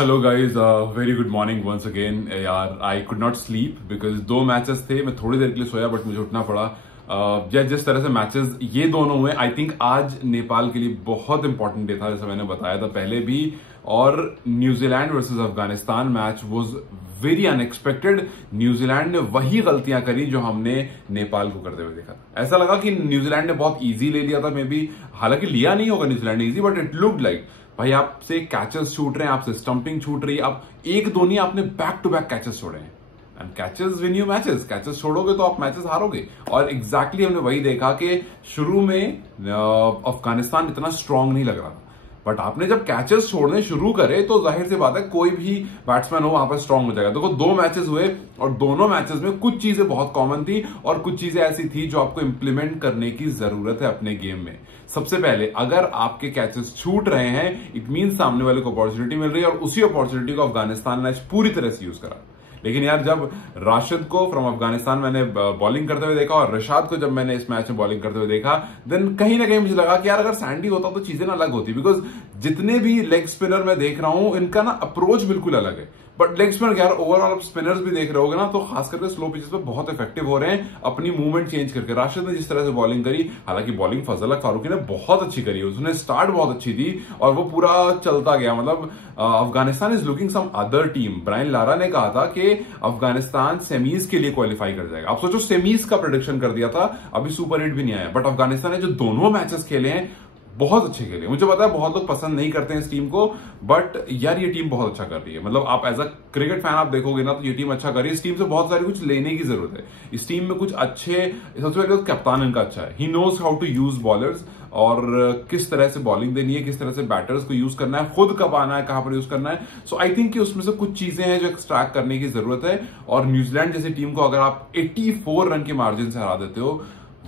Hello guys, very good morning once again. यार I could not sleep because 2 matches थे। मैं थोड़ी देर के लिए सोया बट मुझे उठना पड़ा। जिस तरह से मैचेस ये दोनों हुए, आई थिंक आज नेपाल के लिए बहुत इंपॉर्टेंट डे था, जैसे मैंने बताया था पहले भी। और New Zealand versus Afghanistan match was very unexpected. New Zealand ने वही गलतियां करी जो हमने नेपाल को करते हुए देखा। ऐसा लगा कि न्यूजीलैंड ने बहुत इजी ले लिया था, मे बी। हालांकि लिया नहीं होगा न्यूजीलैंड ने easy, but it looked like भाई आपसे कैचेस छूट रहे हैं, आपसे स्टंपिंग छूट रही है। आप एक दो नहीं, आपने बैक टू बैक कैचेस छोड़े हैं। And catches win you matches. Catches छोड़ोगे तो आप मैचेस हारोगे। और एग्जैक्टली हमने वही देखा कि शुरू में अफगानिस्तान इतना स्ट्रांग नहीं लग रहा था, बट आपने जब कैचेस छोड़ने शुरू करे तो जाहिर सी बात है कोई भी बैट्समैन हो वहां पर स्ट्रांग हो जाएगा। देखो 2 मैचेस हुए और दोनों मैचेस में कुछ चीजें बहुत कॉमन थी और कुछ चीजें ऐसी थी जो आपको इंप्लीमेंट करने की जरूरत है अपने गेम में। सबसे पहले, अगर आपके कैचेस छूट रहे हैं, इट मीन सामने वाले को अपॉर्चुनिटी मिल रही है और उसी अपॉर्चुनिटी को अफगानिस्तान ने पूरी तरह से यूज करा। लेकिन यार जब राशिद को फ्रॉम अफगानिस्तान मैंने बॉलिंग करते हुए देखा और रशाद को जब मैंने इस मैच में बॉलिंग करते हुए देखा, देन कहीं ना कहीं मुझे लगा कि यार अगर सैंडी होता तो चीजें ना अलग होती। बिकॉज जितने भी लेग स्पिनर मैं देख रहा हूं, इनका ना अप्रोच बिल्कुल अलग है। बट लेग स्पिनर यार ओवरऑल स्पिनर्स भी देख रहे होगे ना, तो खास करके स्लो पिचेस पे बहुत इफेक्टिव हो रहे हैं अपनी मूवमेंट चेंज करके। राशिद ने जिस तरह से बॉलिंग करी, हालांकि बॉलिंग फजल हक फारूकी ने बहुत अच्छी करी, उसने स्टार्ट बहुत अच्छी थी और वो पूरा चलता गया। मतलब Afghanistan is looking some other team. Brian Lara ने कहा था कि अफगानिस्तान सेमीज के लिए क्वालिफाई कर जाएगा। आप सोचो, सेमीज का प्रेडिक्शन कर दिया था, अभी सुपर 8 भी नहीं आया। बट अफगानिस्तान ने जो दोनों मैचेस खेले हैं बहुत अच्छे खेले। मुझे पता है बहुत लोग पसंद नहीं करते हैं इस टीम को, बट यार ये टीम बहुत अच्छा कर रही है। मतलब आप एज अ क्रिकेट फैन आप देखोगे ना तो ये टीम अच्छा कर रही है। इस टीम से बहुत सारी कुछ लेने की जरूरत है। इस टीम में कुछ अच्छे, सबसे पहले कप्तान इनका अच्छा है, he knows how to use bowlers और किस तरह से बॉलिंग देनी है, किस तरह से बैटर्स को यूज करना है, खुद कब आना है, कहां पर यूज करना है। सो आई थिंक कि उसमें से कुछ चीजें हैं जो एक्सट्रैक्ट करने की जरूरत है। और न्यूजीलैंड जैसी टीम को अगर आप 84 रन के मार्जिन से हरा देते हो,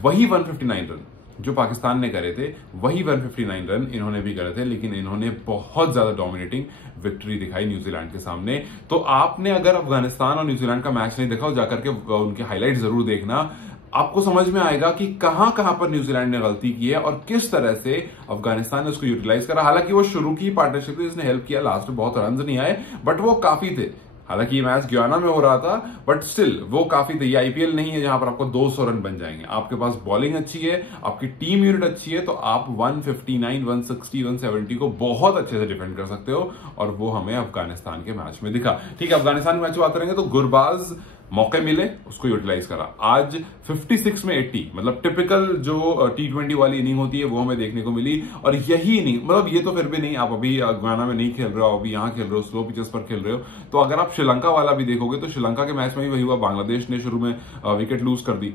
वही 159 रन जो पाकिस्तान ने करे थे, वही 159 रन इन्होंने भी करे थे। लेकिन इन्होंने बहुत ज्यादा डोमिनेटिंग विक्ट्री दिखाई न्यूजीलैंड के सामने। तो आपने अगर अफगानिस्तान और न्यूजीलैंड का मैच नहीं देखा, जाकर के उनके हाईलाइट जरूर देखना। आपको समझ में आएगा कि कहां कहां पर न्यूजीलैंड ने गलती की है और किस तरह से अफगानिस्तान ने उसको यूटिलाइज करा। हालांकि वो शुरू की पार्टनरशिप थी, जिसने हेल्प किया, लास्ट में बहुत रन नहीं आए, बट वो काफी थे। हालांकि ये मैच गयाना में हो रहा था, बट स्टिल वो काफी थे। ये आईपीएल नहीं है जहां पर आपको 200 रन बन जाएंगे। आपके पास बॉलिंग अच्छी है, आपकी टीम यूनिट अच्छी है, तो आप 159, 160, 170 को बहुत अच्छे से डिफेंड कर सकते हो। और वो हमें अफगानिस्तान के मैच में दिखा। ठीक है, अफगानिस्तान के मैच में बात करेंगे तो गुरबाज मौके मिले, उसको यूटिलाइज करा। आज 56 में 80, मतलब टिपिकल जो T20 वाली इनिंग होती है वो हमें देखने को मिली। और यही इनिंग, मतलब ये तो फिर भी नहीं, आप अभी गयाना में नहीं खेल रहे हो, अभी यहां खेल रहे हो, स्लो पिचेस पर खेल रहे हो। तो अगर आप श्रीलंका वाला भी देखोगे तो श्रीलंका के मैच में भी वही हुआ। बांग्लादेश ने शुरू में विकेट लूज कर दी,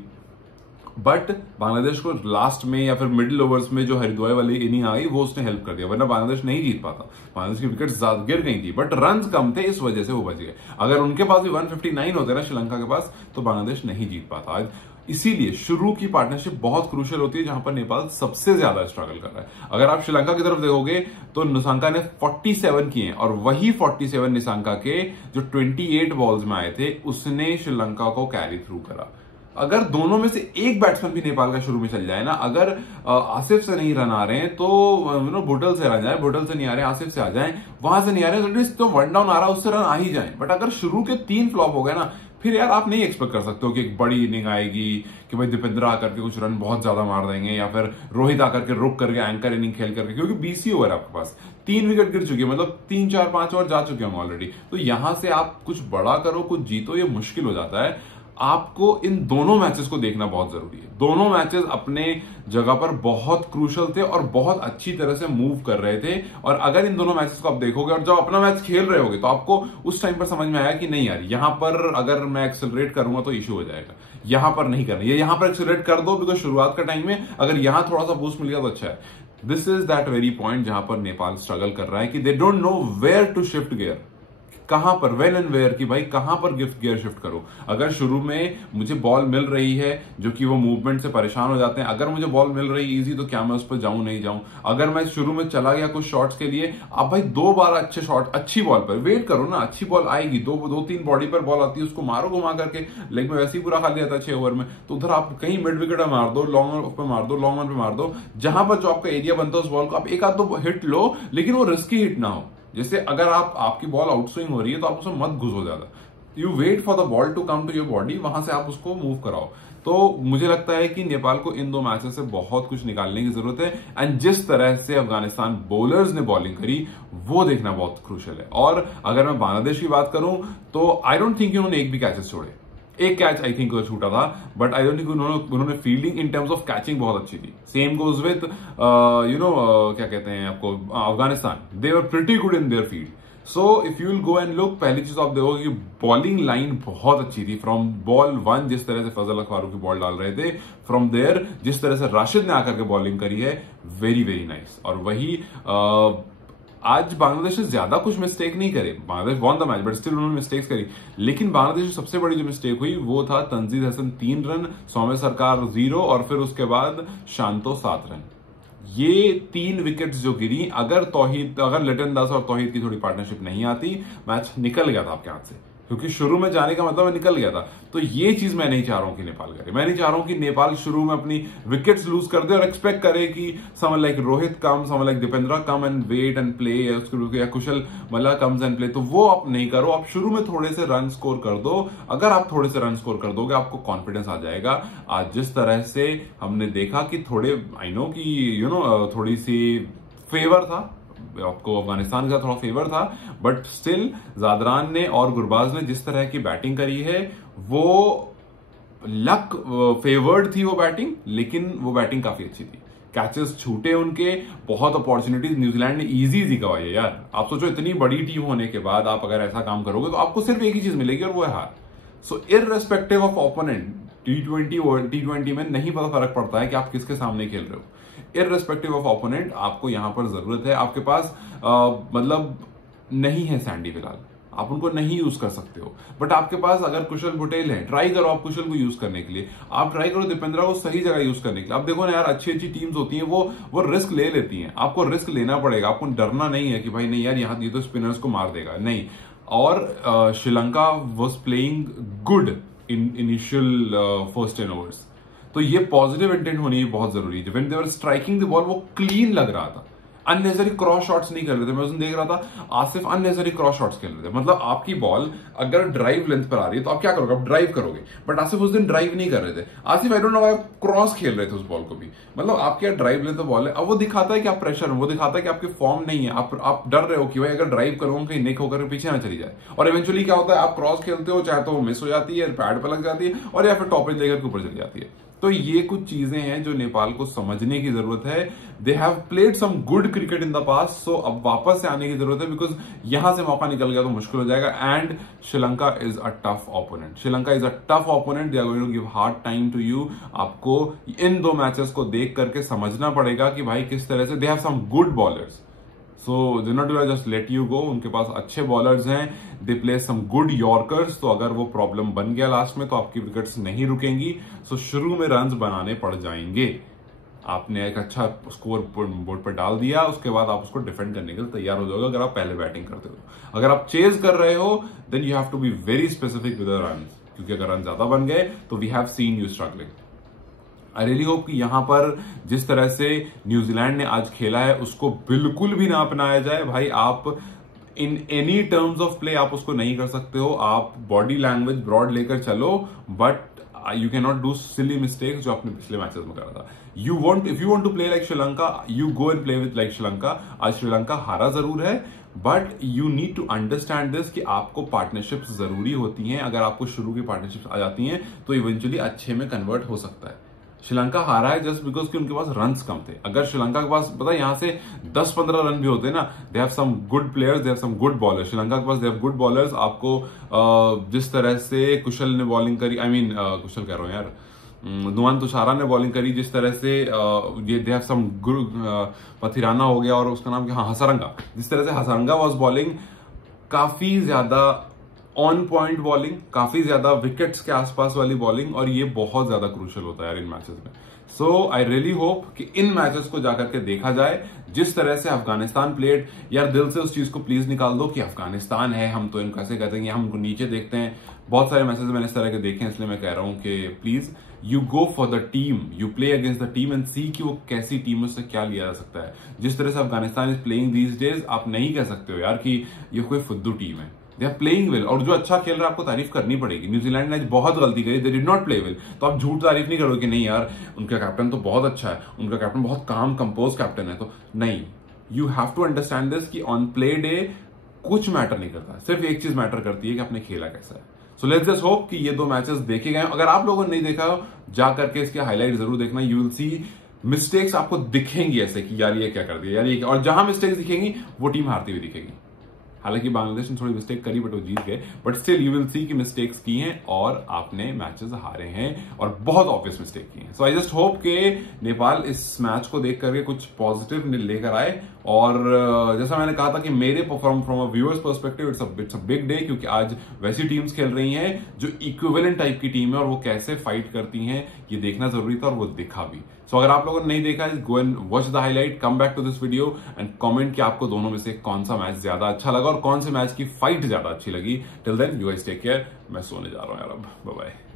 बट बांग्लादेश को लास्ट में या फिर मिडिल ओवर्स में जो हरिद्वार वाली इनिंग आई वो उसने हेल्प कर दिया, वरना बांग्लादेश नहीं जीत पाता। बांग्लादेश की विकेट ज्यादा गिर गई थी, बट रन कम थे, इस वजह से वो बच गए। अगर उनके पास भी 159 होते ना श्रीलंका के पास, तो बांग्लादेश नहीं जीत पाता आज। इसीलिए शुरू की पार्टनरशिप बहुत क्रूशियल होती है, जहां पर नेपाल सबसे ज्यादा स्ट्रगल कर रहा है। अगर आप श्रीलंका की तरफ देखोगे तो निशंका ने 47 किए और वही 47 निशंका के जो 28 बॉल्स में आए थे, उसने श्रीलंका को कैरी थ्रू करा। अगर दोनों में से एक बैट्समैन भी नेपाल का शुरू में चल जाए ना, अगर आसिफ से नहीं रन आ रहे हैं तो बुटल से आ जाए, बुटल से नहीं आ रहे आसिफ से आ जाए, वहां से नहीं आ रहे तो एटलीस्ट तो 1 डाउन आ रहा है उससे रन आ ही जाए। बट अगर शुरू के 3 फ्लॉप हो गए ना, फिर यार आप नहीं एक्सपेक्ट कर सकते हो कि एक बड़ी इनिंग आएगी, कि भाई दीपेंद्र आकर के कुछ रन बहुत ज्यादा मार देंगे, या फिर रोहित आकर के रुक करके एंकर इनिंग खेल करके, क्योंकि 20 ओवर आपके पास 3 विकेट गिर चुकी है, मतलब 3, 4, 5 ओवर जा चुके हैं ऑलरेडी। तो यहां से आप कुछ बड़ा करो, कुछ जीतो, ये मुश्किल हो जाता है। आपको इन दोनों मैचेस को देखना बहुत जरूरी है। दोनों मैचेस अपने जगह पर बहुत क्रूशल थे और बहुत अच्छी तरह से मूव कर रहे थे। और अगर इन दोनों मैचेस को आप देखोगे और जब अपना मैच खेल रहे होगे, तो आपको उस टाइम पर समझ में आया कि नहीं यार, यहां पर अगर मैं एक्सेलरेट करूंगा तो इश्यू हो जाएगा, यहां पर नहीं करना, ये यहां पर एक्सेलरेट कर दो, बिकॉज शुरुआत का टाइम में अगर यहां थोड़ा सा बूस्ट मिल गया तो अच्छा है। This is that very point जहां पर नेपाल स्ट्रगल कर रहा है कि they don't know where to shift gear, कहां पर, वेन एंड वेयर, कि भाई कहां पर गिफ्ट गियर शिफ्ट करो। अगर शुरू में मुझे बॉल मिल रही है, जो कि वो मूवमेंट से परेशान हो जाते हैं, अगर मुझे बॉल मिल रही इजी, तो क्या मैं उस पर जाऊं नहीं जाऊं। अगर मैं शुरू में चला गया कुछ शॉट्स के लिए, आप भाई 2 बार अच्छे शॉट अच्छी बॉल पर वेट करो ना, अच्छी बॉल आएगी, 2-3 बॉडी पर बॉल आती है, उसको मारो घुमा करके। लेग में वैसे ही पूरा खाली रहता है 6 ओवर में, तो उधर आप कहीं मिड विकेट में मार दो, लॉन्ग ऑफ पे मार दो, लॉन्ग ऑन पे मार दो, जहां पर जो आपका एरिया बनता है उस बॉल को आप एक आध 2 हिट लो, लेकिन वो रिस्की हिट ना हो। जैसे अगर आपकी बॉल आउट स्विंग हो रही है तो आप उसमें मत घुसो ज्यादा, you wait for the ball to come to your body, वहां से आप उसको मूव कराओ। तो मुझे लगता है कि नेपाल को इन 2 मैचेस से बहुत कुछ निकालने की जरूरत है, एंड जिस तरह से अफगानिस्तान बॉलर्स ने बॉलिंग करी वो देखना बहुत क्रूशियल है। और अगर मैं बांग्लादेश की बात करूं तो आई डोंट थिंक उन्होंने एक भी कैचेस छोड़े, एक कैच आई थिंक छूटा था, बट आई डोंट थिंक उन्होंने fielding in terms of catching बहुत अच्छी थी। सेम गोज विद क्या कहते हैं आपको Afghanistan, they were pretty good in their field. So if you will go and look, पहली चीज आप देखोगे कि बॉलिंग लाइन बहुत अच्छी थी फ्रॉम बॉल 1, जिस तरह से फजल अखबारू की बॉल डाल रहे थे, फ्रॉम देयर जिस तरह से राशिद ने आकर के बॉलिंग करी है, वेरी वेरी नाइस। और वही आज बांग्लादेश ने ज्यादा कुछ मिस्टेक नहीं करे, Bangladesh won the match but still उन्होंने मिस्टेक्स करी, लेकिन बांग्लादेश की सबसे बड़ी जो मिस्टेक हुई वो था तंजीद हसन 3 रन, सौम्य सरकार 0 और फिर उसके बाद शांतो 7 रन। ये 3 विकेट्स जो गिरी, अगर लिटन दास और तौहीद की थोड़ी पार्टनरशिप नहीं आती, मैच निकल गया था आपके हाथ से, क्योंकि शुरू में जाने का मतलब निकल गया था। तो ये चीज मैं नहीं चाह रहा हूं कि नेपाल करे, मैं नहीं चाह रहा हूं कि नेपाल शुरू में अपनी विकेट्स लूज कर दे और एक्सपेक्ट करे कि someone like Rohit come, someone like Dipendra come and wait and play, या Kushal Malla comes and play. तो वो आप नहीं करो, आप शुरू में थोड़े से रन स्कोर कर दो। अगर आप थोड़े से रन स्कोर कर दोगे आपको कॉन्फिडेंस आ जाएगा। आज जिस तरह से हमने देखा कि थोड़े आई नो कि थोड़ी सी फेवर था आपको, अफगानिस्तान का थोड़ा फेवर था, बट स्टिल जादरान ने और गुरबाज ने जिस तरह की बैटिंग करी है वो लक फेवर्ड थी वो बैटिंग, लेकिन वो बैटिंग काफी अच्छी थी। कैचेस छूटे उनके, बहुत अपॉर्चुनिटीज न्यूजीलैंड ने इजी गवाई है यार। आप सोचो इतनी बड़ी टीम होने के बाद आप अगर ऐसा काम करोगे तो आपको सिर्फ एक ही चीज मिलेगी और वो है हार। सो इररेस्पेक्टिव ऑफ ओपोनेंट, T20 में नहीं पता फर्क पड़ता है कि आप किसके सामने खेल रहे हो, इररेस्पेक्टिव ऑफ ओपोनेंट आपको यहां पर जरूरत है। आपके पास मतलब नहीं है सैंडी फिलहाल, आप उनको नहीं यूज कर सकते हो, बट आपके पास अगर कुशल बुटेल है, ट्राई करो आप कुशल को यूज करने के लिए, आप ट्राई करो दीपेंद्रा को सही जगह यूज करने के लिए। आप देखो ना यार, अच्छी अच्छी टीम्स होती हैं वो रिस्क ले लेती हैं, आपको रिस्क लेना पड़ेगा, आपको डरना नहीं है कि भाई नहीं यार यहाँ ये तो स्पिनर्स को मार देगा, नहीं। और Sri Lanka was playing good in initial first 10 overs, तो ये पॉजिटिव इंटेंट होनी बहुत जरूरी है। When they were striking the ball वो क्लीन लग रहा था, अननेसेसरी क्रॉस शॉट्स नहीं कर रहे थे। मैं उसमें देख रहा था आसिफ अननेसेसरी क्रॉस शॉट्स खेल रहे थे, मतलब आपकी बॉल अगर ड्राइव लेंथ पर आ रही है तो आप क्या करोगे, आप ड्राइव करोगे, बट आसिफ उस दिन ड्राइव नहीं कर रहे थे। आसिफ आई डोंट नो आप क्रॉस खेल रहे थे उस बॉल को भी, मतलब आपके ड्राइव लेंथ बॉल है। अब वो दिखाता है कि आप प्रेशर में, वो दिखाता है कि आपकी फॉर्म नहीं है, आप डर रहे हो कि भाई अगर ड्राइव करूंगा कहीं निक होकर पीछे ना चली जाए। और इवेंचुअली क्या होता है, आप क्रॉस खेलते हो, चाहे तो वो मिस हो जाती है, पैड पर लग जाती है, और या फिर टॉप एज लेकर के ऊपर चली जाती है। तो ये कुछ चीजें हैं जो नेपाल को समझने की जरूरत है। They have played some good cricket in the past, so अब वापस से आने की जरूरत है, बिकॉज यहां से मौका निकल गया तो मुश्किल हो जाएगा। And Sri Lanka is a tough opponent, Sri Lanka is a tough opponent, they are going to give hard time to you. आपको इन 2 मैचेस को देख करके समझना पड़ेगा कि भाई किस तरह से they have some good bowlers, so they not just let you go. उनके पास अच्छे बॉलर्स हैं, they play some good yorkers, तो अगर वो प्रॉब्लम बन गया लास्ट में तो आपकी विकेट्स नहीं रुकेंगी। सो शुरू में रन्स बनाने पड़ जाएंगे। आपने एक अच्छा स्कोर बोर्ड पर डाल दिया, उसके बाद आप उसको डिफेंड करने के लिए तैयार हो जाओगे अगर आप पहले बैटिंग करते हो। अगर आप चेज कर रहे हो then you have to be very specific with the runs, क्योंकि अगर रन ज्यादा बन गए तो we have seen you struggling. I really hope कि यहां पर जिस तरह से न्यूजीलैंड ने आज खेला है उसको बिल्कुल भी ना अपनाया जाए। भाई आप in any terms of play आप उसको नहीं कर सकते हो, आप बॉडी लैंग्वेज ब्रॉड लेकर चलो, but you can not do silly mistakes जो आपने पिछले मैचेस में करा था। If you want to play like Sri Lanka, you go and play with like Sri Lanka. आज श्रीलंका हारा जरूर है, but you need to understand this कि आपको पार्टनरशिप्स जरूरी होती हैं। अगर आपको शुरू की पार्टनरशिप्स आ जाती हैं तो इवेंचुअली अच्छे में कन्वर्ट हो सकता है। श्रीलंका हारा है जस्ट बिकॉज कि उनके पास रन्स कम थे। अगर श्रीलंका के पास पता है यहां से 10-15 रन भी होते ना, they have some good players, they have some good bowlers. Sri Lanka के पास दे हैव गुड बॉलर्स। आपको जिस तरह से कुशल ने बॉलिंग करी, कुशल कह रहा हूं यार, नुमान तुषारा ने बॉलिंग करी, जिस तरह से ये they have some good, Pathirana हो गया और उसका नाम क्या, हसरंगा, जिस तरह से हसरंगा वाज बॉलिंग, काफी ज्यादा ऑन पॉइंट बॉलिंग, काफी ज्यादा विकेट्स के आसपास वाली बॉलिंग, और ये बहुत ज्यादा क्रूशियल होता है यार इन मैचेस में। सो आई रियली होप कि इन मैचेस को जाकर के देखा जाए। जिस तरह से अफगानिस्तान प्लेड, यार दिल से उस चीज को प्लीज निकाल दो कि अफगानिस्तान है, हम तो इनको कैसे कहते हैं, हम उनको नीचे देखते हैं। बहुत सारे मैचेस मैंने इस तरह के देखे हैं, इसलिए मैं कह रहा हूं कि please you go for the team, you play against the team and see कि वो कैसी टीम, उससे क्या लिया जा सकता है। जिस तरह से Afghanistan is playing these days, आप नहीं कह सकते हो यार कि ये कोई फुद्दू टीम है। दे आर प्लेइंग वेल, और जो अच्छा खेल रहा है आपको तारीफ करनी पड़ेगी। न्यूजीलैंड ने आज बहुत गलती करी, they did not play well, तो आप झूठ तारीफ नहीं करोगे कि नहीं यार उनका कैप्टन तो बहुत अच्छा है, उनका कैप्टन बहुत काम कंपोज कैप्टन है। तो नहीं, you have to understand this कि ऑन प्ले डे कुछ मैटर नहीं करता, सिर्फ एक चीज मैटर करती है कि आपने खेला कैसा है। सो लेट्स जस्ट होप कि ये 2 मैचेस देखे गए। अगर आप लोगों ने नहीं देखा जा करके इसके हाईलाइट जरूर देखना, यू विल सी मिस्टेक्स आपको दिखेंगी ऐसे कि यार ये क्या कर दिया यार ये, और जहां मिस्टेक्स दिखेंगी वो टीम हारती हुई दिखेगी। हालांकि बांग्लादेश ने थोड़ी मिस्टेक करी बट वो जीत गए, but still you will see कि मिस्टेक्स की हैं और आपने मैचेस हारे हैं और बहुत ऑब्वियस मिस्टेक की हैं। सो आई जस्ट होप कि नेपाल इस मैच को देख करके कुछ पॉजिटिव लेकर आए। और जैसा मैंने कहा था कि मेरे from a viewers perspective it's a big day, क्योंकि आज वैसी टीम्स खेल रही हैं जो इक्विवेलेंट टाइप की टीम है और वो कैसे फाइट करती हैं ये देखना जरूरी था और वो दिखा भी। सो अगर आप लोगों ने नहीं देखा, go and watch the highlight, come back to this video and comment कि आपको दोनों में से कौन सा मैच ज्यादा अच्छा लगा और कौन से मैच की फाइट ज्यादा अच्छी लगी। Till then you guys take care, मैं सोने जा रहा हूं यार अब, बाय बाय।